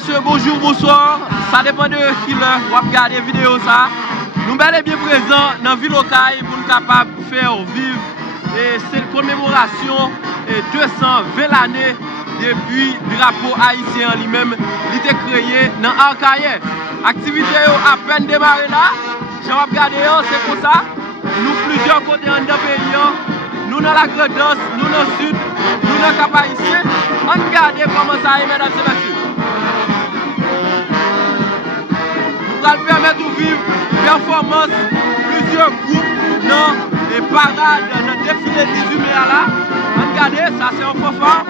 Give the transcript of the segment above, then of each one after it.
messieurs, bonjour, bonsoir. Ça dépend de qui vous regardez la vidéo. Ça. Nous sommes bel et bien présents dans la ville locale pour nous capables de faire vivre cette commémoration et 220 années depuis le drapeau haïtien lui-même, il était créé dans Arcaïen. L'activité a à peine démarré là. Je vais regarder, c'est pour ça. Nous plusieurs côtés dans le pays. Nous dans la Grande, nous dans le sud, nous dans le Cap Haïtien. On regarde comment ça est, mesdames et messieurs. Nous allons permettre de vivre performance, plusieurs groupes dans les parades, dans le défilé 18 mai là. Regardez, ça c'est un fanfare.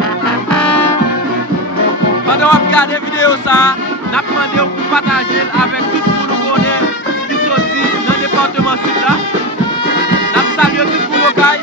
Pendant qu'on regarde la vidéo, ça, nous avons demandé pour partager avec tout le monde qui sortit dans le département sud là. Nous avons salué tout le monde local.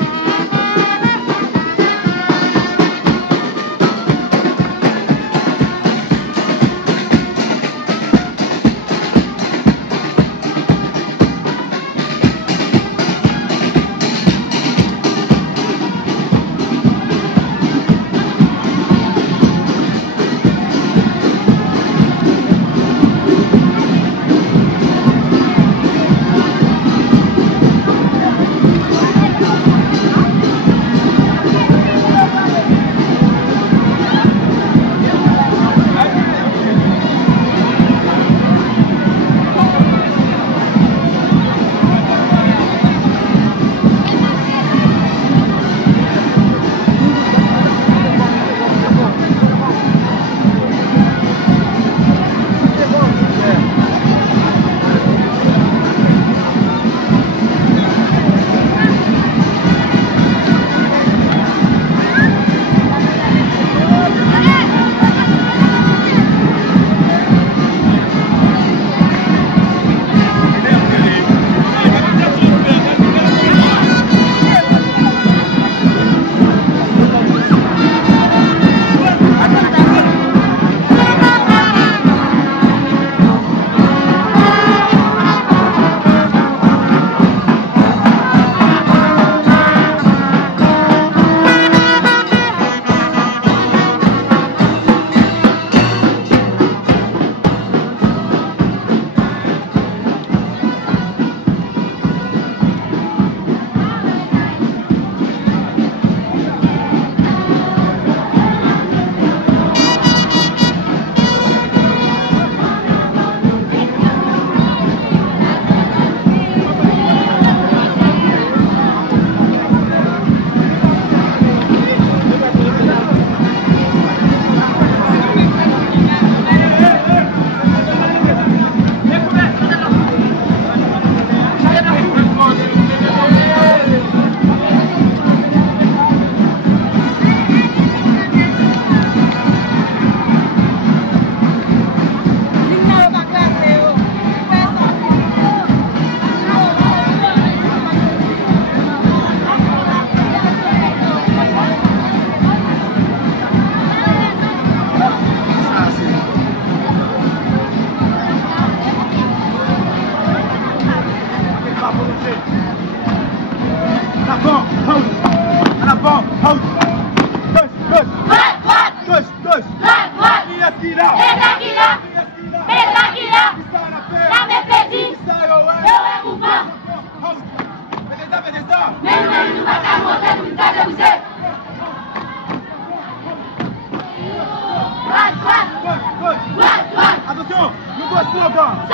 Attention, nous doit slogan.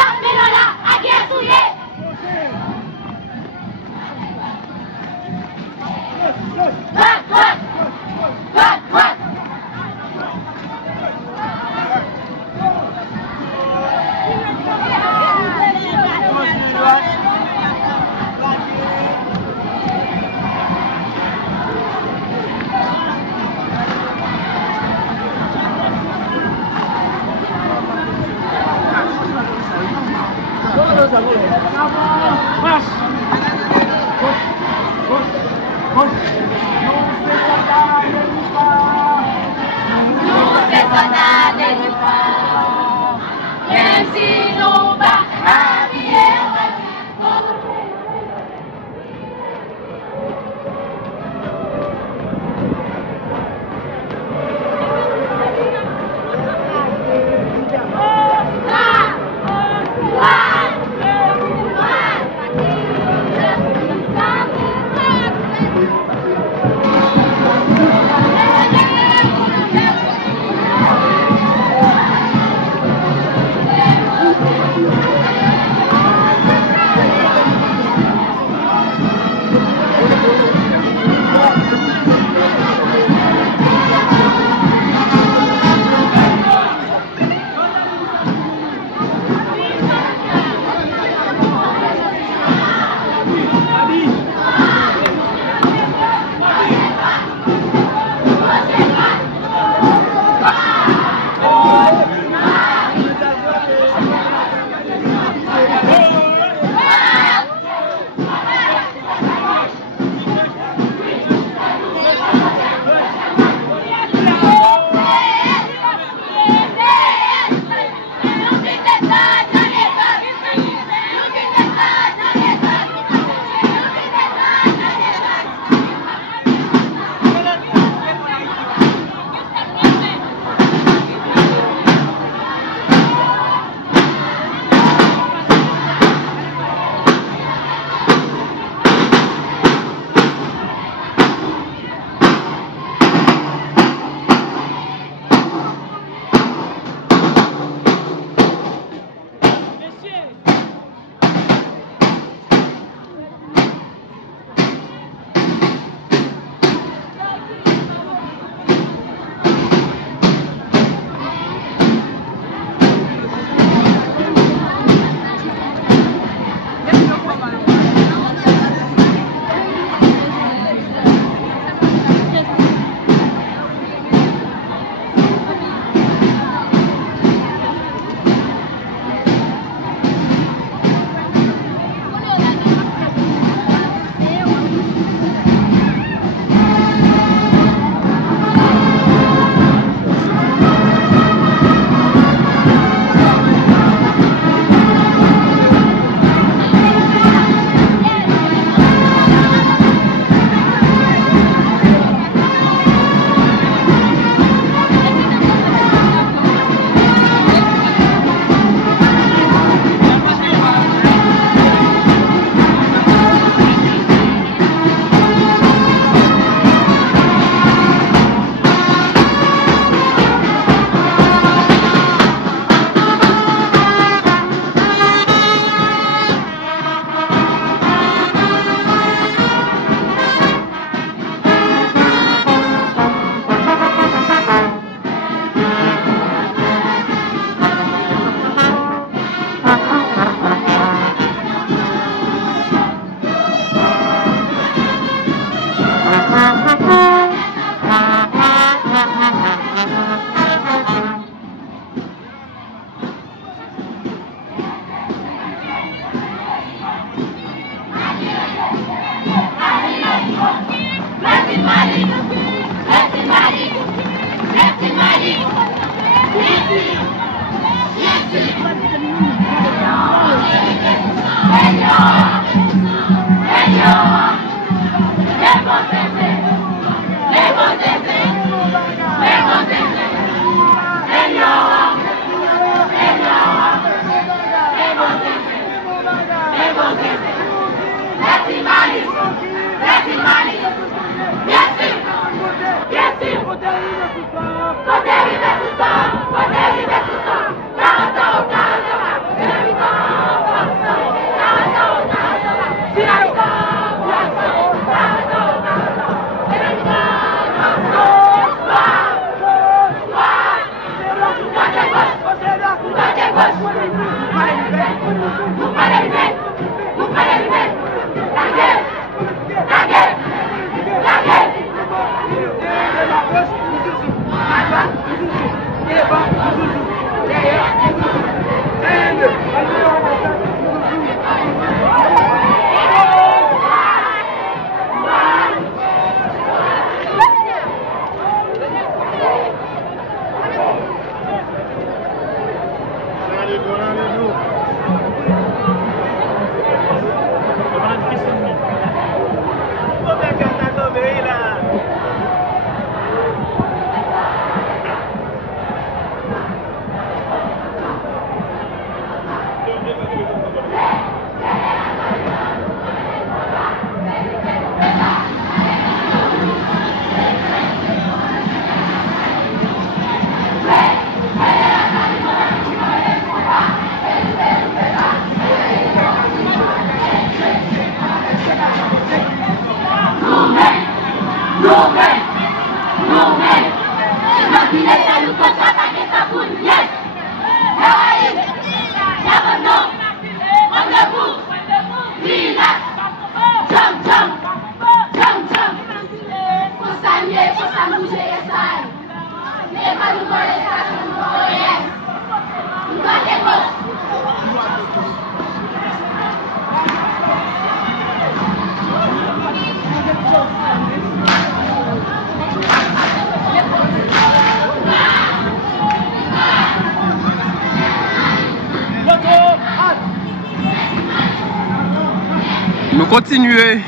Nous continuons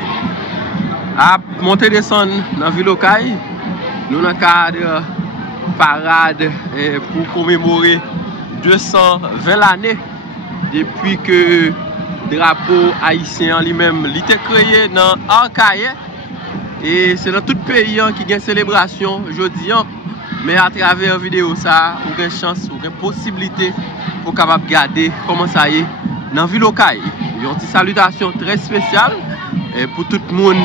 à monter et descendre dans la ville Okaï. Nous dans le cadre parade pour commémorer 220 l'année depuis que le drapeau haïtien lui-même a été créé dans Arcaïe. Et c'est dans tout le pays qui a une célébration aujourd'hui. Mais à travers la vidéo, ça, vous avez une chance, vous avez une possibilité pour capable regarder comment ça y est dans la ville Okaï. Une petite salutation très spéciale pour tout le monde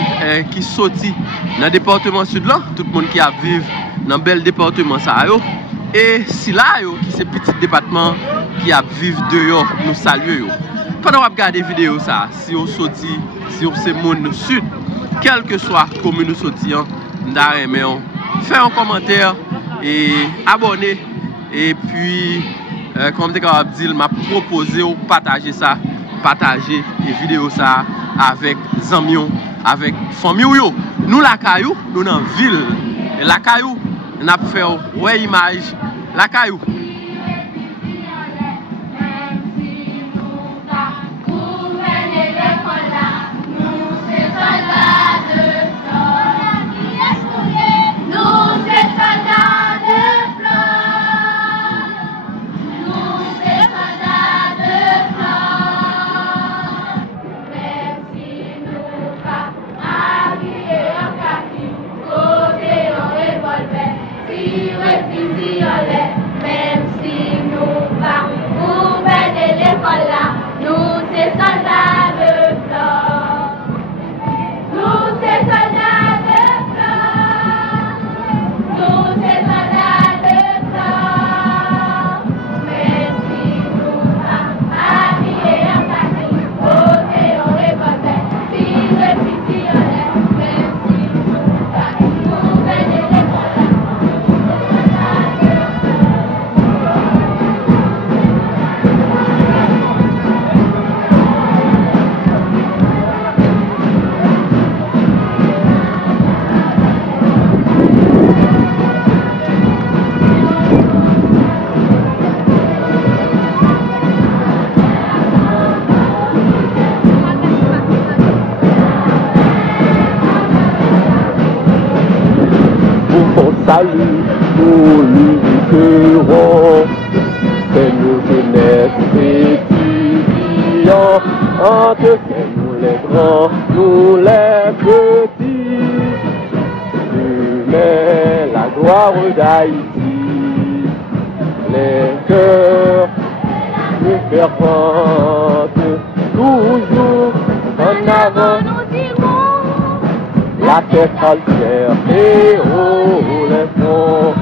qui sorti dans le département sud là, tout le monde qui a vécu dans le bel département ça. Et si là, qui c'est petit département qui a vécu dehors, nous saluons. Pendant que vous regardez la vidéo, ça, si vous sorti, si vous c'est monde sud, quel que soit la commune nous sorti, faites un commentaire et abonnez. Et puis, comme je vous dis, m'a proposé de partager ça, partager les vidéos ça avec les amis, avec la famille. Nous, la caillou, nous dans la ville. Et la caillou, nous avons fait une image. La caillou. Salut pour l'uniquerons, c'est nous jeunesse étudiants, entre nous les grands, nous les petits, humains, la gloire d'Haïti. Les cœurs nous ferventent, toujours en avant. La tête entière et haut les fonds.